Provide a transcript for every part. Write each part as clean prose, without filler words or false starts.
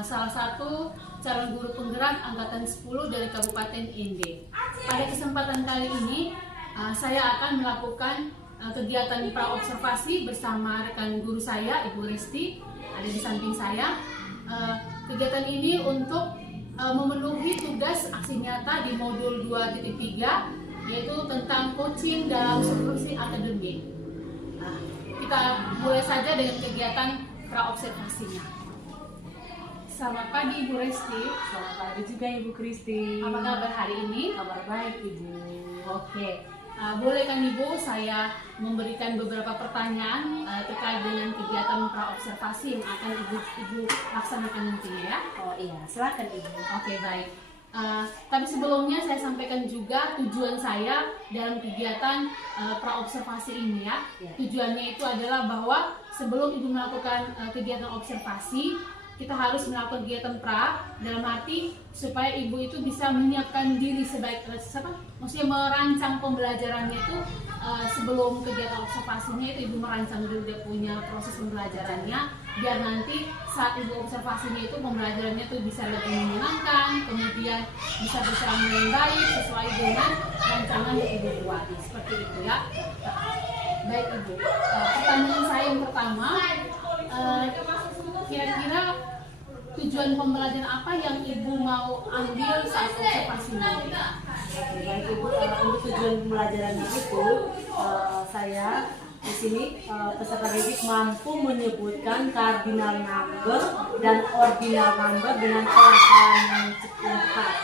salah satu calon guru penggerak angkatan 10 dari Kabupaten Inde. Pada kesempatan kali ini saya akan melakukan kegiatan praobservasi bersama rekan guru saya, Ibu Resti, ada di samping saya. Kegiatan ini untuk memenuhi tugas aksi nyata di modul 2.3, yaitu tentang coaching dalam supervisi akademik. Kita mulai saja dengan kegiatan praobservasinya. Selamat pagi Ibu Resti. Selamat pagi juga Ibu Kristi. Apa kabar hari ini? Kabar baik Ibu. Oke, boleh kan Ibu saya memberikan beberapa pertanyaan terkait dengan kegiatan praobservasi yang akan Ibu laksanakan nantinya ya? Oh iya, silakan Ibu. Oke, baik. Tapi sebelumnya saya sampaikan juga tujuan saya dalam kegiatan praobservasi ini ya. Tujuannya itu adalah bahwa sebelum Ibu melakukan kegiatan observasi, kita harus melakukan kegiatan dalam arti supaya Ibu itu bisa menyiapkan diri maksudnya merancang pembelajarannya itu sebelum kegiatan observasinya itu Ibu merancang dulu dia punya proses pembelajarannya, biar nanti saat Ibu observasinya itu pembelajarannya itu bisa lebih menyenangkan, kemudian bisa berjalan dengan baik sesuai dengan rancangan yang Ibu buat, seperti itu ya. Baik Ibu, pertanyaan saya yang pertama, kira-kira tujuan pembelajaran apa yang Ibu mau ambil saat observasi nanti? Baik Ibu, untuk tujuan pembelajarannya itu saya di sini peserta didik mampu menyebutkan cardinal number dan ordinal number dengan pelafalan yang cepat.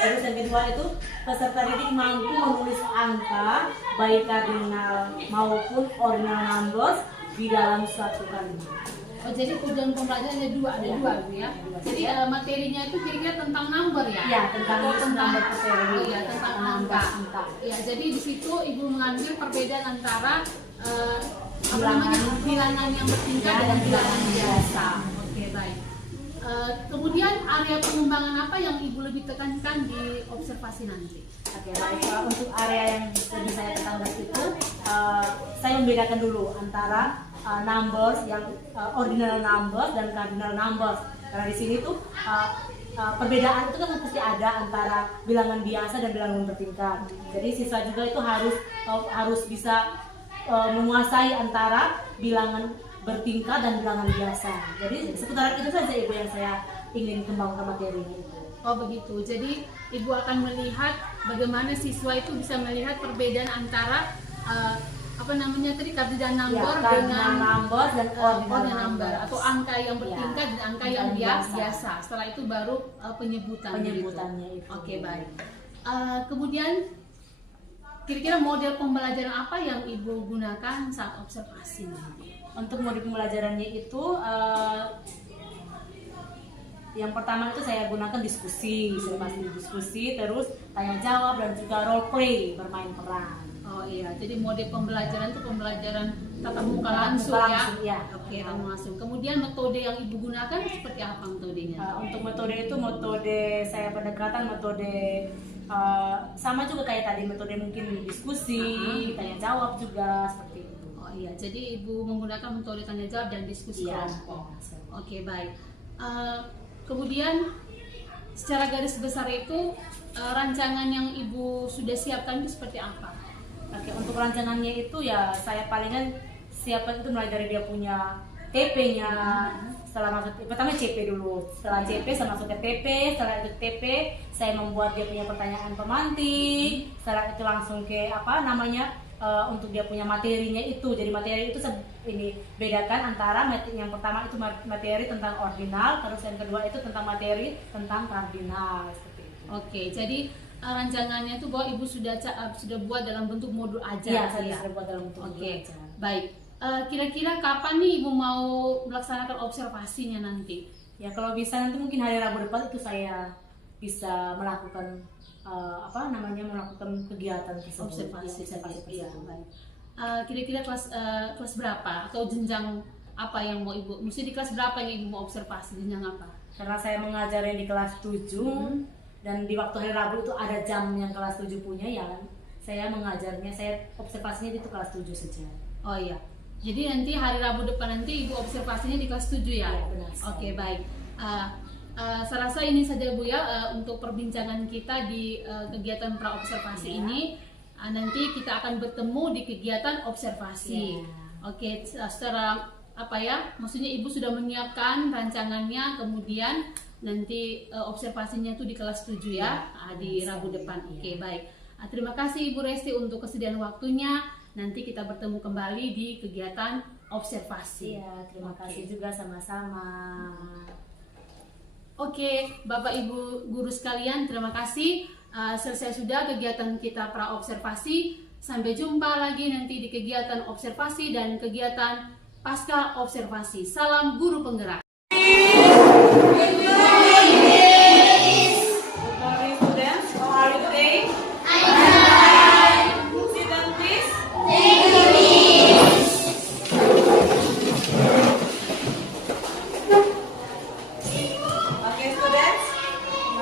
Terus yang kedua itu peserta didik mampu menulis angka baik cardinal maupun ordinal numbers di dalam suatu kalimat. Oh, jadi tujuan pembelajaran ada dua Bu ya. Jadi materinya itu kira-kira tentang number ya? Iya, tentang number materi. Oh iya, tentang angka. Ya, jadi di situ Ibu mengambil perbedaan antara bilangan yang bertingkat dan bilangan biasa. Oke, baik. Kemudian area pengembangan apa yang Ibu lebih tekankan di observasi nanti? Oke, baik. Untuk area yang tadi saya tekankan itu, saya membedakan dulu antara numbers yang ordinal numbers dan cardinal numbers. Karena di sini tuh perbedaan itu kan pasti ada antara bilangan biasa dan bilangan bertingkat. Jadi siswa juga itu harus bisa menguasai antara bilangan bertingkat dan bilangan biasa. Jadi seputaran itu saja Ibu yang saya ingin kembangkan materinya itu. Oh begitu. Jadi Ibu akan melihat bagaimana siswa itu bisa melihat perbedaan antara cardinal number dengan number dan ordinal number atau angka yang bertingkat dan angka yang biasa. Setelah itu baru penyebutannya itu. Oke, baik. Kemudian kira-kira model pembelajaran apa yang Ibu gunakan saat observasi nanti? Untuk model pembelajarannya itu yang pertama itu saya gunakan diskusi, terus tanya jawab dan juga role play, bermain peran. Oh iya, jadi mode pembelajaran itu pembelajaran tatap muka langsung ya? Oke, langsung. Kemudian metode yang Ibu gunakan seperti apa metodenya? Untuk metode itu saya pendekatan metode sama juga kayak tadi, metode mungkin diskusi, tanya jawab juga seperti itu. Oh iya, jadi Ibu menggunakan metode tanya jawab dan diskusi kelompok. Oke, baik. Kemudian secara garis besar itu rancangan yang Ibu sudah siapkan itu seperti apa? Oke, untuk rancangannya itu ya saya palingan siapkan itu mulai dari dia punya TP-nya. Setelah masuk pertama CP dulu. Setelah CP saya masuk ke TP, setelah itu TP saya membuat dia punya pertanyaan pemantik. Setelah itu langsung ke untuk dia punya materinya itu. Jadi materi itu ini bedakan antara yang pertama itu materi tentang ordinal, terus yang kedua itu tentang materi tentang kardinal seperti itu. Oke, jadi rancangannya itu bahwa Ibu sudah buat dalam bentuk modul aja. Iya, saya sudah buat dalam bentuk modul aja. Baik. Kira-kira kapan nih Ibu mau melaksanakan observasinya nanti? Ya kalau bisa nanti mungkin hari Rabu depan itu saya bisa melakukan melakukan kegiatan observasi. Iya, baik. Kira-kira kelas berapa atau jenjang apa yang mau Ibu? Mesti di kelas berapa yang Ibu mau observasi, jenjang apa? Karena saya mengajarnya di kelas 7. Dan di waktu hari Rabu itu ada jam yang kelas 7 punya ya, saya mengajarnya, saya observasinya itu kelas 7 saja. Oh iya, jadi nanti hari Rabu depan nanti Ibu observasinya di kelas 7 ya? Iya, benar. Oke, baik. Saya rasa ini saja Bu ya untuk perbincangan kita di kegiatan praobservasi ini. Nanti kita akan bertemu di kegiatan observasi. Oke, secara apa ya? Maksudnya Ibu sudah menyiapkan rancangannya, kemudian nanti observasinya itu di kelas 7 ya, di Rabu depan. Oke, baik. Terima kasih Ibu Resti untuk kesediaan waktunya. Nanti kita bertemu kembali di kegiatan observasi. Iya, terima kasih juga sama-sama. Oke, Bapak Ibu guru sekalian, terima kasih. Selesai sudah kegiatan kita praobservasi. Sampai jumpa lagi nanti di kegiatan observasi dan kegiatan pasca observasi. Salam guru penggerak.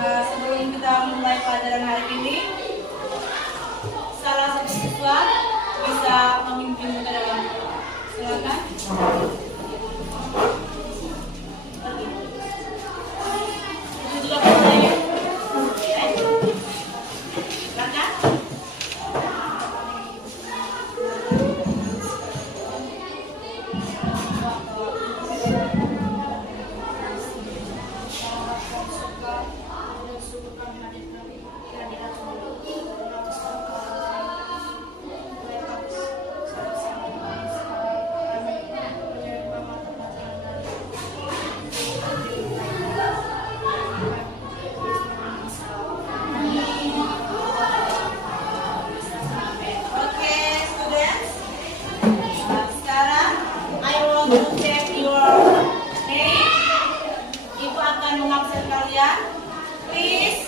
Sebelum kita mulai pelajaran hari ini, salah satu siswa bisa memimpin ke dalam. Silakan. Itu juga mulai. Silakan. Please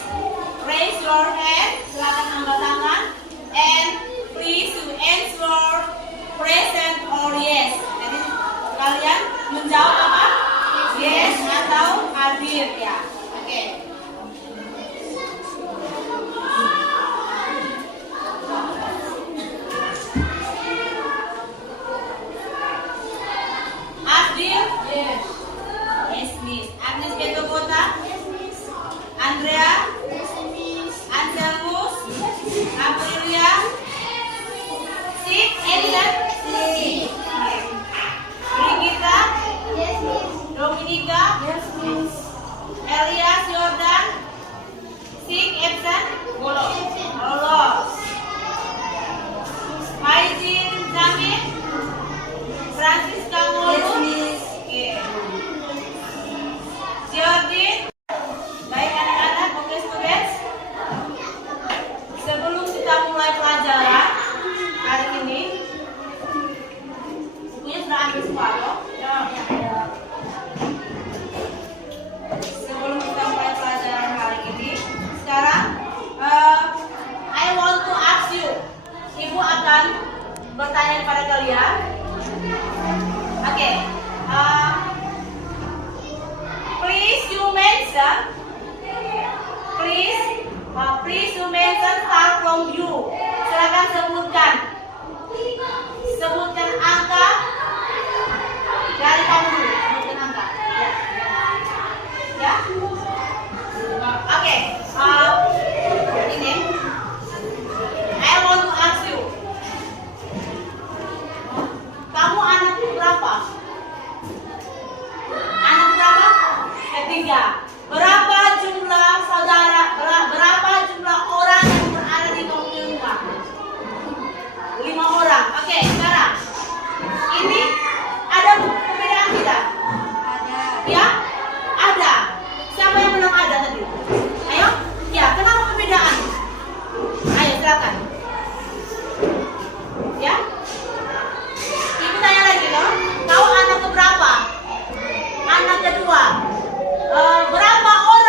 raise your hand, silakan angkat tangan, and please you answer present or yes. Jadi kalian menjawab apa? Yes atau hadir ya. Oke. Hadir? Yes. Yes, Miss. Agnes Ketogota? Andrea, Anselmus, Aprilia, Sid, Elian, Brigita, Dominika, Elias, Jordan, Sik, Epson, Lolos, Haizin, Zamin, Francisca Molu, Jordin. Baik anak-anak, oke students. Sebelum kita mulai pelajaran hari ini, bukunya sudah ambil semua loh. Sebelum kita mulai pelajaran hari ini, sekarang I want to ask you. Ibu akan bertanya kepada kalian. Oke. Please you mention. Please you mention start from you. Silakan sebutkan angka dari kamu dulu. Sebutkan angka. Ya. Oke. Ini. I want to ask you. Kamu anak berapa? Anak berapa? Ketiga. Berapa jumlah saudara, berapa jumlah orang yang berada di kamu rumah? 5 orang. Oke, sekarang ini ada perbedaan tidak? Ada. Ya? Ada. Siapa yang bilang ada tadi? Ayo? Ya, kenapa perbedaan? Ayo, silakan. Ya? Ibu tanya lagi loh. Kau anak keberapa? Anak kedua. Berapa orang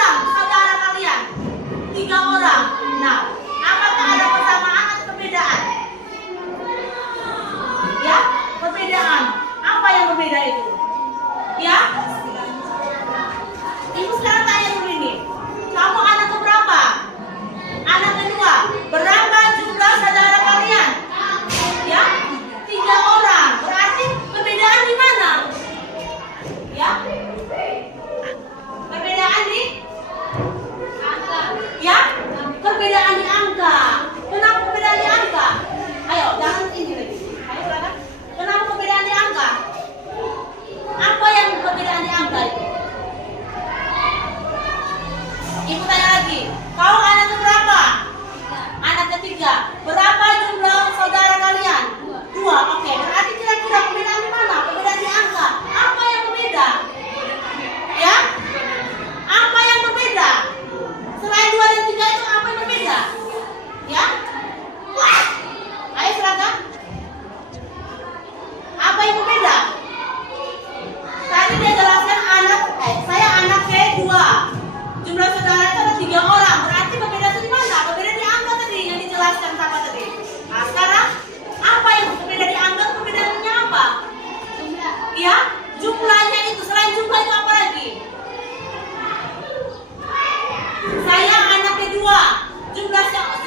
dua. Jumlah saudara itu ada 3 orang. Berarti berbeda itu di mana? Berbeda di angka tadi yang dijelaskan sama tadi. Nah sekarang apa yang berbeda di angka? Perbedaannya apa? Ya, jumlahnya itu. Selain jumlah itu apa lagi? Saya anak kedua.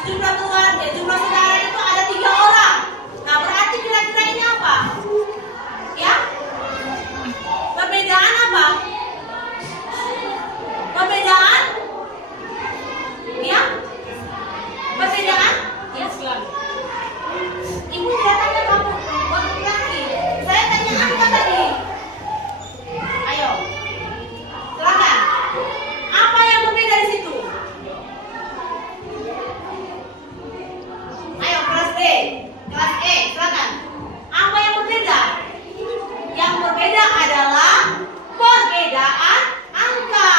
Jumlah keluarga, jumlah saudara itu ada 3 orang. Nah berarti kira-kira ini apa? Ya, perbedaan apa? Perbedaan? Ya, perbedaan? Ya, Ibu tidak tanya kamu, waktu lagi. Saya tanya angka tadi. Ayo, silakan. Apa yang berbeda di situ? Ayo, kelas B, kelas E, silakan. Apa yang berbeda? Yang berbeda adalah perbedaan angka.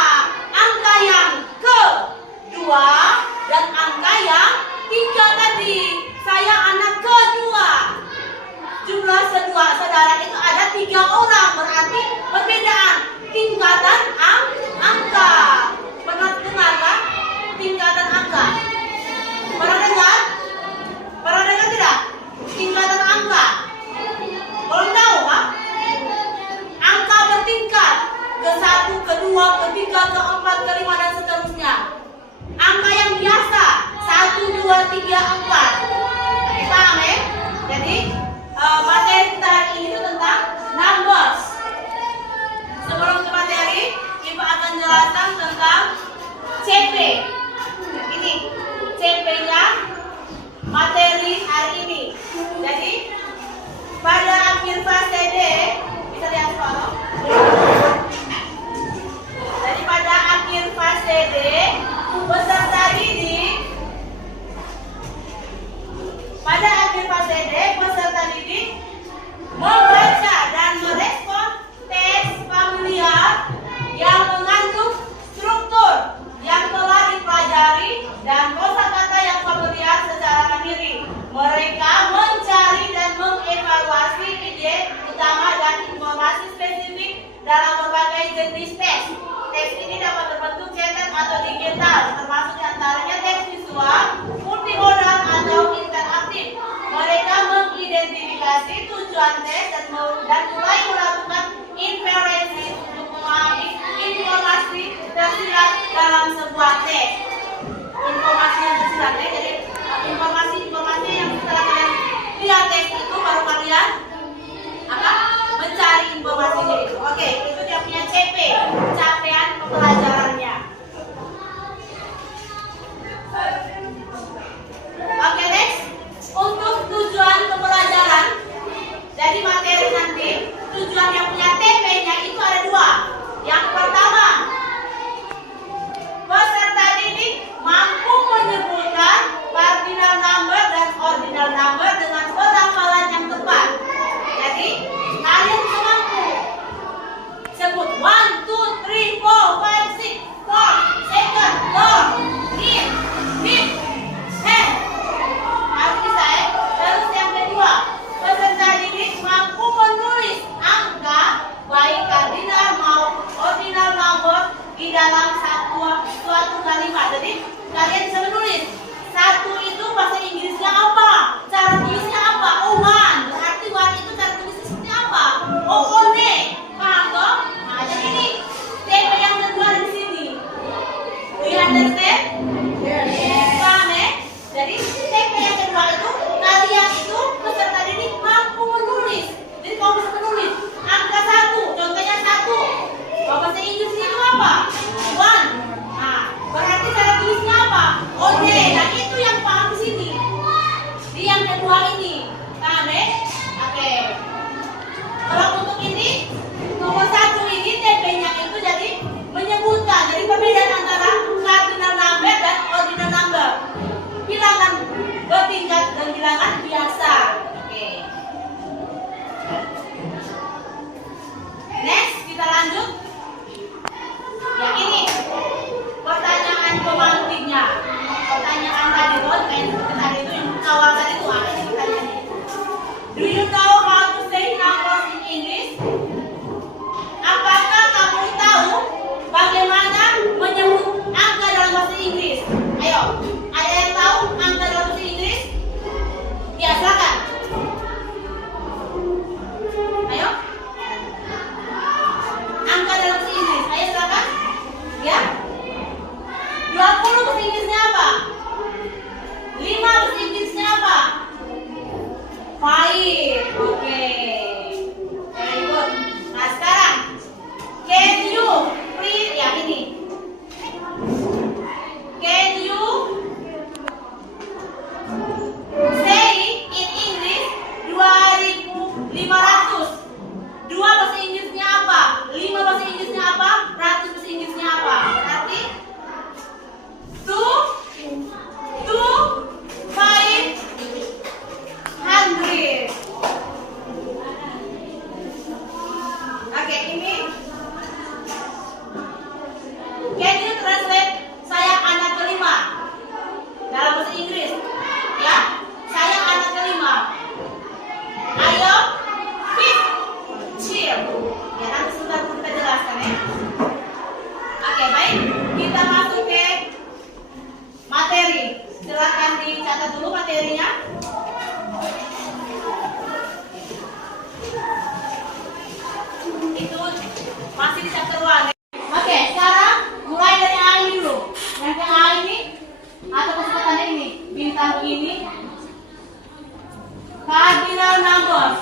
Angka yang kedua dan angka yang 3 tadi. Saya anak kedua. Jumlah saudara itu ada 3 orang. Berarti perbedaan tingkatan angka. Pernah dengar kan? Tingkatan angka. Pernah dengar? Pernah dengar tidak? Tingkatan angka. Belum tahu, Pak? Angka bertingkat. Ke-1, ke-2, ke-3, ke-4, ke-5 dan seterusnya. Angka yang biasa 1, 2, 3, 4. Paham ya? Jadi materi kita hari ini itu tentang numbers. Sebelum ke materi, Ibu akan jelaskan tentang CP. Ini CP-nya materi hari ini. Jadi pada akhir fase D, bisa lihat foto. Jadi pada akhir fase D, peserta didik membaca dan merespon tes familiar yang mengandung struktur yang telah dipelajari dan kosakata yang familiar secara mandiri. Mereka mencari dan mengevaluasi ide utama dan informasi spesifik dalam berbagai jenis tes. Tes ini dapat berbentuk cetak atau digital, termasuk diantaranya tes visual, multimodal atau interaktif. Mereka mengidentifikasi tujuan tes dan mulai melakukan inferensi untuk memahami informasi tersirat dalam sebuah tes. Informasi yang tersirat, jadi informasi yang setelah kalian lihat tes itu baru kalian mencari informasinya itu. Oke, itu dia punya CP, capaian pembelajarannya. Oke, next. Untuk tujuan pembelajaran, jadi materi nanti tujuan yang punya TP-nya itu ada 2. Yang pertama, peserta didik mampu menyebutkan cardinal number dan ordinal number dengan pelafalan yang tepat. Jadi kalian bisa mampu sebut 1, 2, 3, 4, 5, 6, 4, second, third, fifth, 10. Harus bisa ya. Terus yang kedua, peserta didik mampu menulis angka baik cardinal maupun ordinal number di dalam suatu kalimat. Jadi kalian bisa menulis. 1 itu bahasa Inggrisnya apa? Cara tulisnya apa? Oh, 1. Berarti 1 itu cara tulisnya seperti apa? Oh, one. Paham toh? Nah, jadi ini TP yang kedua di sini. Do you understand? Yes. Paham ya? Jadi TP yang kedua itu kalian itu peserta didik mampu menulis. Jadi kamu bisa menulis angka 1. Contohnya 1. Kalau bahasa Inggrisnya itu apa? 1. Nah, berarti cara tulisnya apa? One. Nah, itu yang paham di sini. Di yang kedua ini. Paham ya? Oke. Kalau untuk ini Inggris? Ayo, ada yang tahu angka dalam bahasa Inggris? Ya, silakan. Ayo. Angka dalam bahasa Inggris. Ayo silakan. Ya. 20 bahasa Inggrisnya apa? 5 bahasa Inggrisnya apa? 5. Oke. Very good. Nah, sekarang can you please ya ini. Can you say in English 2.500? 2 bahasa Inggrisnya apa? 5 bahasa Inggrisnya apa? 100 bahasa Inggrisnya apa? Berarti 500. Oke, ini can you translate saya anak kelima dalam bahasa Inggris? Ya, saya anak kelima. Ayo, fifth child. Ya, nanti sebentar kita jelaskan ya. Oke, baik. Kita masuk ke materi. Silakan dicatat dulu materinya. Itu masih di chapter 1. Oke, sekarang mulai dari A ini dulu. Yang ke A ini atau kesempatannya ini, bintang ini cardinal numbers.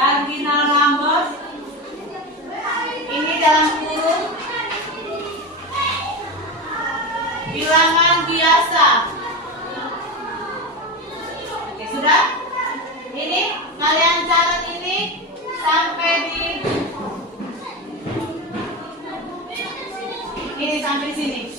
Cardinal numbers ini dalam kurung bilangan biasa. Oke, sudah? Ini kalian catat ini sampai di sini.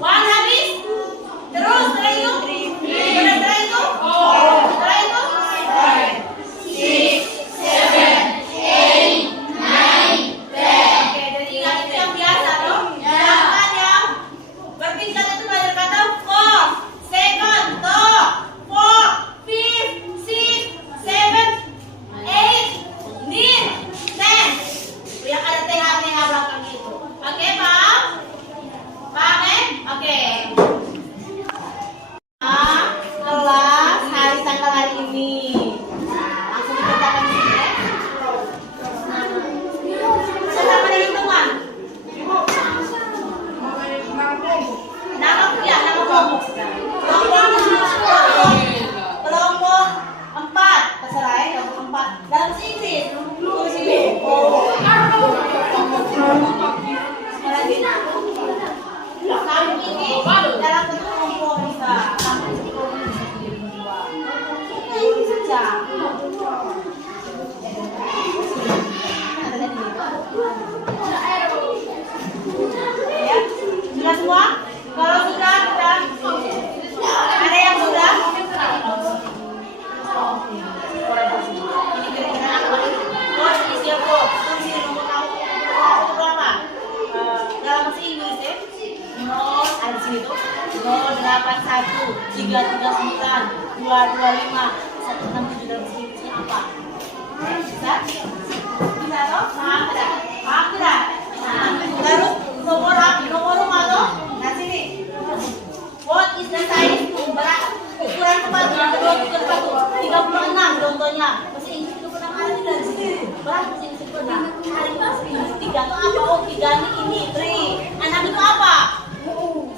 One habis. Terus setelah itu. Setelah itu. Setelah itu. 6, 7, 8, 9, 10. Oke, jadi ingat itu yang biasa loh. Jangan yang bertingkat itu belajar kata first, second, third, fourth, fifth, sixth, seventh, eighth, ninth, tenth. Yang ada TH belakang itu. Oke, paham? Paham ya? Oke. Kelas hari tanggal hari ini. Nah, langsung dikerjakan di sini ya. Sama dengan hitungan. Nama kelompok. Kelompok 4. Terserah ya, kelompok 4. Dalam bahasa Inggris. Tulis ini. Kamu ini dalam bentuk kelompok bisa. Kamu ini saja. Ya, sudah semua? Kalau sudah, ada yang sudah? Ini kira-kira apa? What is your code? Tulis di nomor kamu. Nomor berapa? Dalam bahasa Inggris ya? 0, ada di sini tuh. 081 339 225 167 dalam bahasa Inggrisnya apa? Bisa? Bisa toh? Paham tidak? Paham tidak? Nah, terus nomor rumah toh? Nah sini. What is the size? Ukuran sepatu yang kedua ukuran sepatu 36 contohnya. Bahasa Inggris 36 ada di dari sini. Berapa bahasa Inggris 36? Hari bahasa Inggris 3 itu apa? Oh 3 ini 3. Anak itu apa?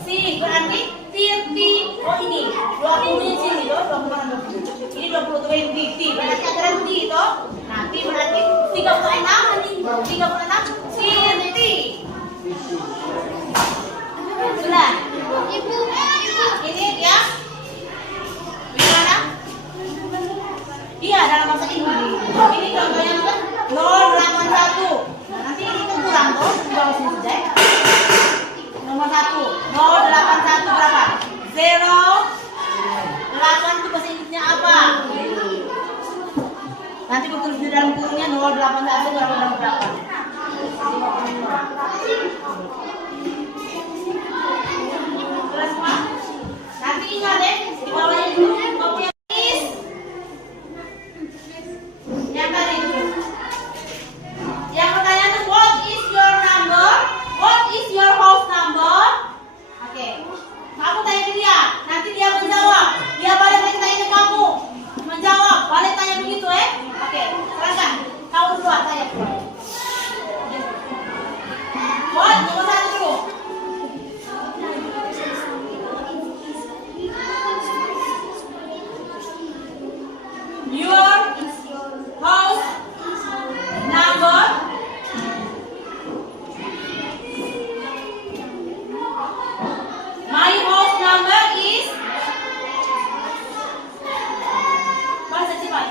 Si berarti 30. Oh ini 20 nya sini toh 20. Ini 20 20 T berarti ada T toh. Nah T berarti 36 30. Sudah. Ini ya. Gimana? Iya dalam bahasa Inggris. Ini contohnya kan 081. Nah, nanti ini kan kurang toh di bawah sini saja. Nomor 1 081 berapa? 8 itu bahasa Inggrisnya apa? Nanti betul di dalam kurungnya 081 berapa? Jelas semua? Nanti ingat deh di bawahnya itu kopi is yang tadi itu. Yang pertanyaan itu what is your number? What is your house number? Oke. Kamu tanya ke dia, nanti dia menjawab. Dia balik lagi tanya ke kamu. Menjawab, balik tanya begitu Oke, silakan. Kamu dulu tanya. What? Nomor 1 dulu. Your house number. My house number is. Bahasa cepat.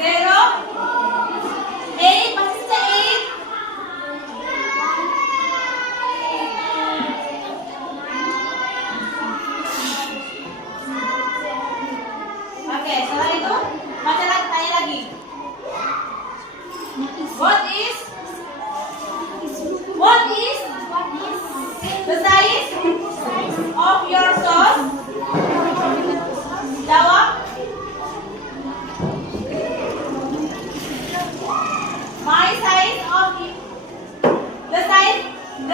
0 8 bahasa 8. Oke, setelah itu baca lagi, tanya lagi. What is the size of your sauce? Jawab. My size of the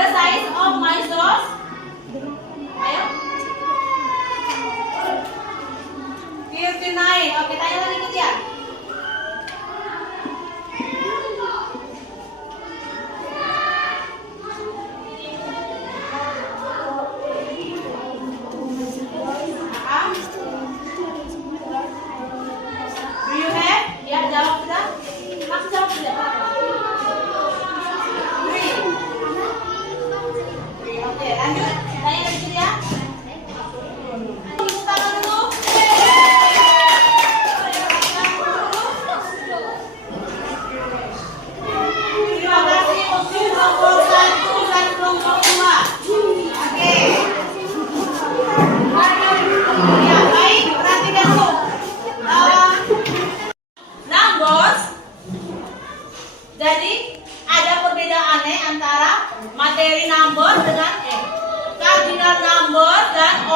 size of my sauce. Ayo. 59. Oke, tanya lagi ke dia. Do you have? Ya, jawab sudah. Maksud jawab sudah. 3.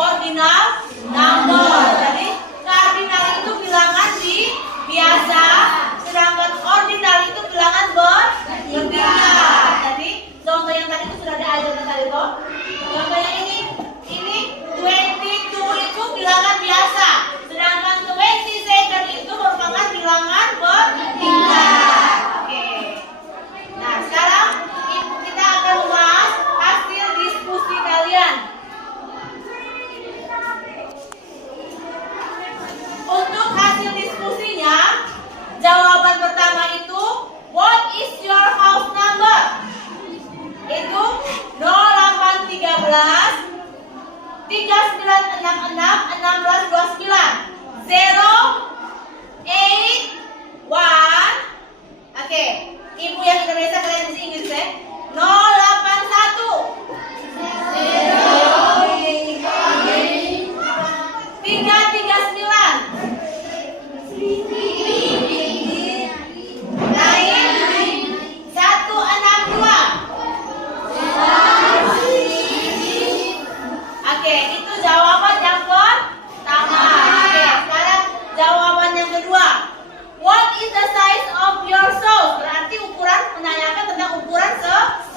ordinal number. Jadi kardinal itu bilangan di biasa, sedangkan ordinal itu bilangan bertiga. Jadi contoh yang tadi itu sudah diajarkan tadi toh. Contoh yang ini 22 itu bilangan biasa, sedangkan 22 itu merupakan bilangan bertiga. Oke. Nah, sekarang kita akan membahas hasil diskusi kalian. Untuk hasil diskusinya, jawaban pertama itu what is your house number? Itu 0813 3966 1629 081. Oke, ibu yang Indonesia kalian bisa Inggris ya. 081 Oke, itu jawaban yang pertama. Oke, sekarang jawaban yang kedua. What is the size of your shoes? Berarti ukuran, menanyakan tentang ukuran sepatu.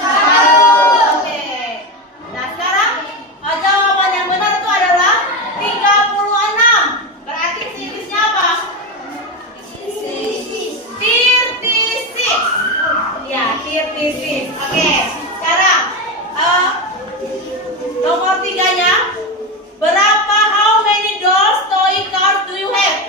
Oke. Nah, sekarang jawaban yang benar itu adalah 36. Berarti Inggrisnya apa? 36. Ya, 36. Oke. Sekarang nomor 3-nya, berapa how many dolls toy cars do you have?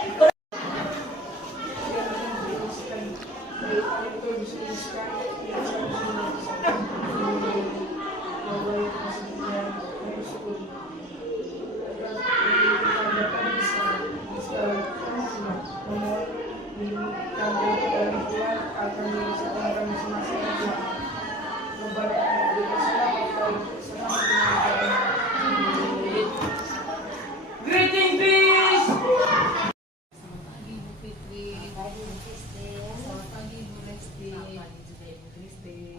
Greeting peace. Pagi Bu Fitri. Selamat pagi Bu Lesti.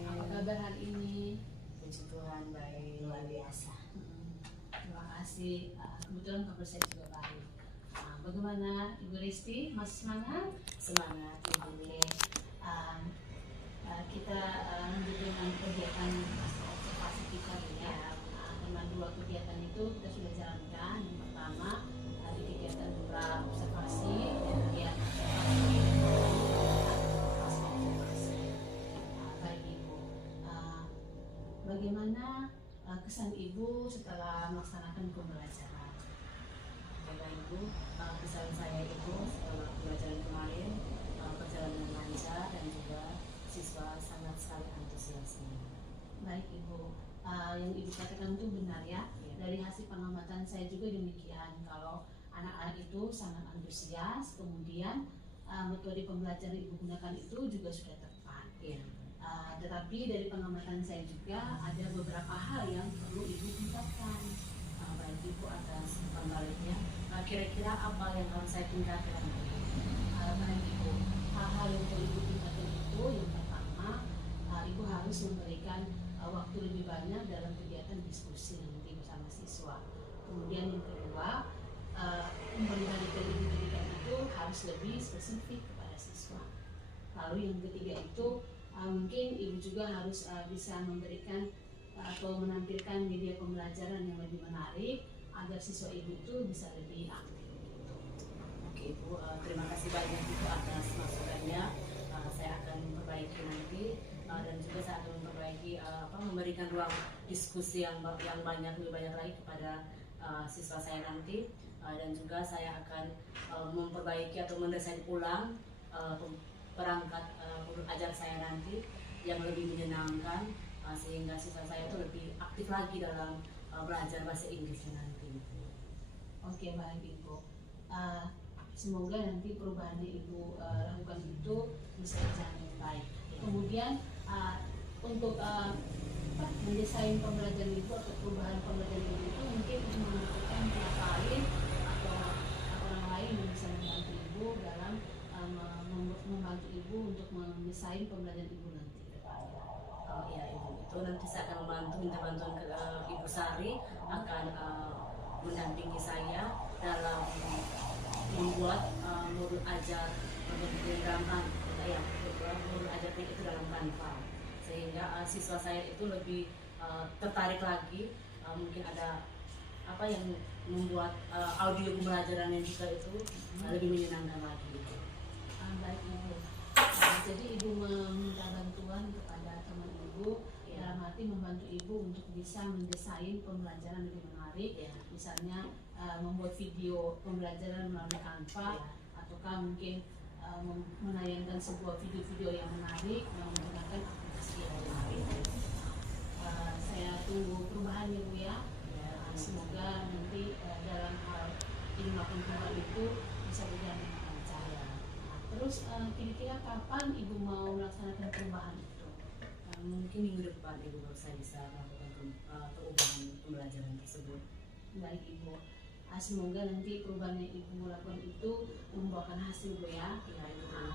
Apa kabar hari ini? Puji Tuhan baik, luar biasa. Terima kasih. Kebetulan kabar saya juga baik. Bagaimana Ibu Lesti? Masih semangat? Semangat Ibu. Kita lanjut dengan kegiatan observasi kita ya. Dengan dua kegiatan itu kita sudah jalankan. Yang pertama di kegiatan observasi, kemudian observasi. Baik Ibu, bagaimana kesan Ibu setelah melaksanakan pembelajaran? Bapak Ibu, kesan saya itu setelah pembelajaran kemarin berjalan dengan lancar dan juga siswa sangat sekali antusiasme. Baik Ibu, yang Ibu katakan itu benar ya. Dari hasil pengamatan saya juga demikian, kalau anak-anak itu sangat antusias, kemudian metode pembelajaran Ibu gunakan itu juga sudah tepat. Iya. Tetapi dari pengamatan saya juga ada beberapa hal yang perlu Ibu tingkatkan. Baik Ibu, atas pembaliknya, kira-kira apa yang harus saya tingkatkan? Baik Ibu, hal-hal yang perlu Ibu tingkatkan itu yang pertama, Ibu harus memberikan waktu lebih banyak dalam kegiatan diskusi nanti bersama siswa. Kemudian yang kedua, pemberian yang Ibu berikan itu harus lebih spesifik kepada siswa. Lalu yang ketiga itu mungkin Ibu juga harus bisa memberikan atau menampilkan media pembelajaran yang lebih menarik agar siswa Ibu itu bisa lebih aktif. Oke Ibu, terima kasih banyak Ibu atas masukannya. Saya akan memperbaiki nanti dan juga saya akan memperbaiki memberikan ruang diskusi yang banyak, lebih banyak lagi kepada siswa saya nanti, dan juga saya akan memperbaiki atau mendesain ulang perangkat ajar saya nanti yang lebih menyenangkan, sehingga siswa saya itu lebih aktif lagi dalam belajar bahasa Inggrisnya nanti. Oke, baik Ibu. Semoga nanti perubahan yang Ibu lakukan itu bisa berjalan dengan baik. Kemudian untuk mendesain pembelajaran Ibu atau perubahan pembelajaran Ibu itu mungkin membutuhkan pihak lain atau orang lain yang bisa membantu Ibu dalam membantu Ibu untuk mendesain pembelajaran Ibu nanti. Ya Ibu, itu nanti saya akan minta bantuan ke Ibu Sari, akan mendampingi saya dalam membuat modul ajar pemrograman yang modul ajarnya itu dalam Canva, sehingga siswa saya itu lebih tertarik lagi. Mungkin ada apa yang membuat audio pembelajaran yang juga itu lebih menyenangkan lagi. Baik Ibu. Jadi Ibu meminta bantuan kepada teman Ibu, dalam arti membantu Ibu untuk bisa mendesain pembelajaran lebih menarik, misalnya membuat video pembelajaran melalui Canva, ataukah mungkin menayangkan sebuah video-video yang menarik yang menggunakan aplikasi yang menarik. Saya tunggu perubahan ya Bu ya. Semoga nanti dalam hal ini melakukan perubahan itu bisa berjalan dengan lancar. Terus kira-kira kapan Ibu mau melaksanakan perubahan itu? Mungkin minggu depan Ibu saya bisa melakukan perubahan pembelajaran tersebut. Baik Ibu. Semoga nanti perubahan yang Ibu lakukan itu membuahkan hasil Bu ya.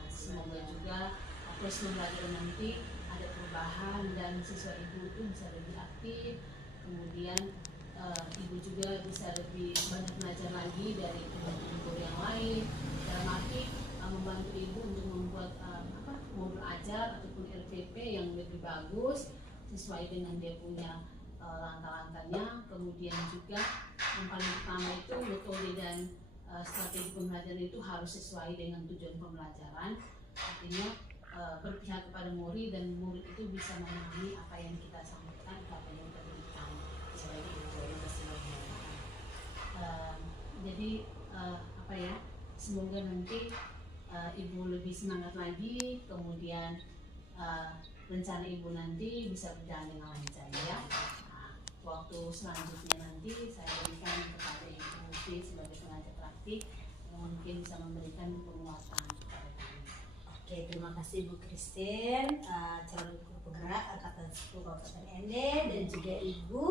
Semoga juga proses pembelajaran nanti ada perubahan dan siswa Ibu itu bisa lebih aktif, kemudian Ibu juga bisa lebih banyak belajar lagi dari guru yang lain, dalam arti membantu Ibu untuk membuat modul ajar ataupun RPP yang lebih bagus sesuai dengan dia punya langkah-langkahnya. Kemudian juga yang paling utama itu metode dan strategi pembelajaran itu harus sesuai dengan tujuan pembelajaran, artinya berpihak kepada murid dan murid itu bisa memahami apa yang kita sampaikan, apa yang kita berikan. Jadi apa ya, semoga nanti Ibu lebih semangat lagi, kemudian rencana Ibu nanti bisa berjalan dengan lancar ya. Waktu selanjutnya nanti saya berikan kepada Ibu Mufi sebagai pengajar praktik yang mungkin bisa memberikan penguatan kepada kami. Oke, terima kasih Bu Christine, calon guru penggerak Angkatan 10 Kabupaten Ende, dan juga Ibu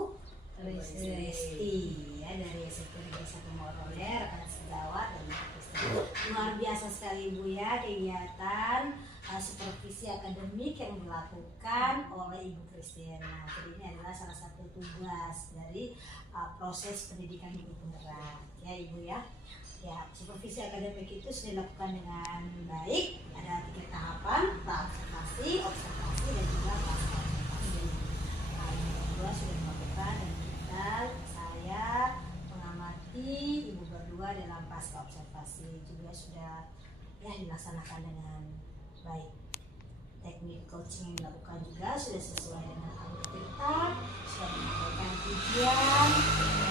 Resti ya, dari SMP Negeri 1 Moroler, rekan sejawat dan Bu Christine. Luar biasa sekali Ibu ya kegiatan supervisi akademik yang dilakukan oleh Ibu Christine. Nah, jadi ini adalah salah satu tugas dari proses pendidikan guru penggerak ya Ibu ya. Ya, supervisi akademik itu sudah dilakukan dengan baik. Ada 3 tahapan: pra-observasi, observasi, dan juga pasca observasi. Nah, yang kedua sudah dilakukan dan saya mengamati Ibu berdua dalam pasca observasi juga sudah ya dilaksanakan dengan baik. Teknik coaching yang dilakukan juga sudah sesuai dengan alur cerita, sudah menyampaikan tujuan,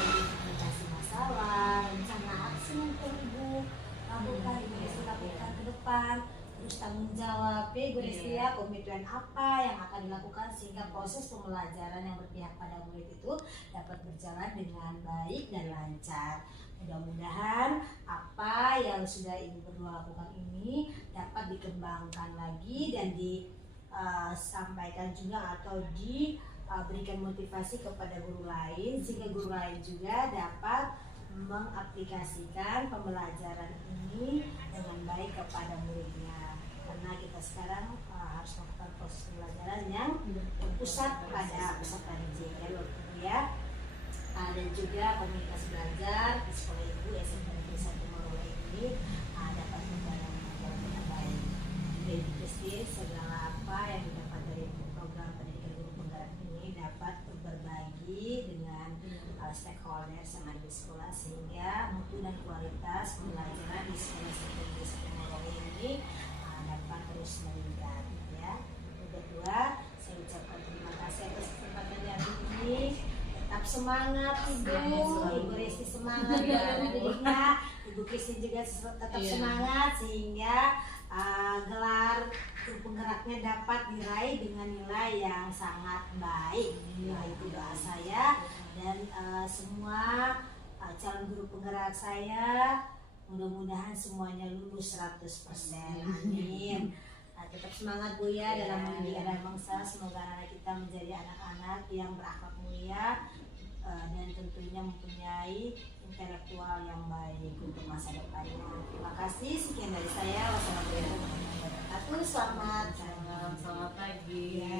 identifikasi masalah, rencana aksi untuk Ibu lakukan, Ibu Resti lakukan ke depan, terus tanggung jawab Ibu Resti ya, komitmen apa yang akan dilakukan sehingga proses pembelajaran yang berpihak pada murid itu dapat berjalan dengan baik dan lancar. Mudah-mudahan apa yang sudah Ibu berdua lakukan ini dapat dikembangkan lagi dan disampaikan juga atau diberikan motivasi kepada guru lain, sehingga guru lain juga dapat mengaplikasikan pembelajaran ini dengan baik kepada muridnya. Karena kita sekarang harus melakukan proses pembelajaran yang berpusat pada peserta didik ya. Dan juga komunitas belajar di sekolah Ibu SMP Negeri 1 Moroler ini dapat berjalan dengan baik. Ibu Christine, segala apa yang didapat dari program pendidikan guru penggerak ini dapat berbagi dengan stakeholder yang ada di sekolah, sehingga mutu dan kualitas pembelajaran di sekolah SMP Negeri 1 Moroler ini dapat terus meningkat ya. Yang kedua, saya ucapkan terima kasih atas kesempatan hari ini. Tetap semangat Ibu Resti semangat dalam dirinya, Ibu Christine juga tetap semangat sehingga gelar guru penggeraknya dapat diraih dengan nilai yang sangat baik. Nah, itu doa saya dan semua calon guru penggerak saya, mudah-mudahan semuanya lulus 100%. Amin. Tetap semangat Bu ya dalam mendidik anak bangsa. Semoga anak kita menjadi anak-anak yang berakhlak mulia dan tentunya mempunyai intelektual yang baik untuk masa depannya. Terima kasih, sekian dari saya. Wassalamualaikum warahmatullahi wabarakatuh. Selamat pagi. Ya.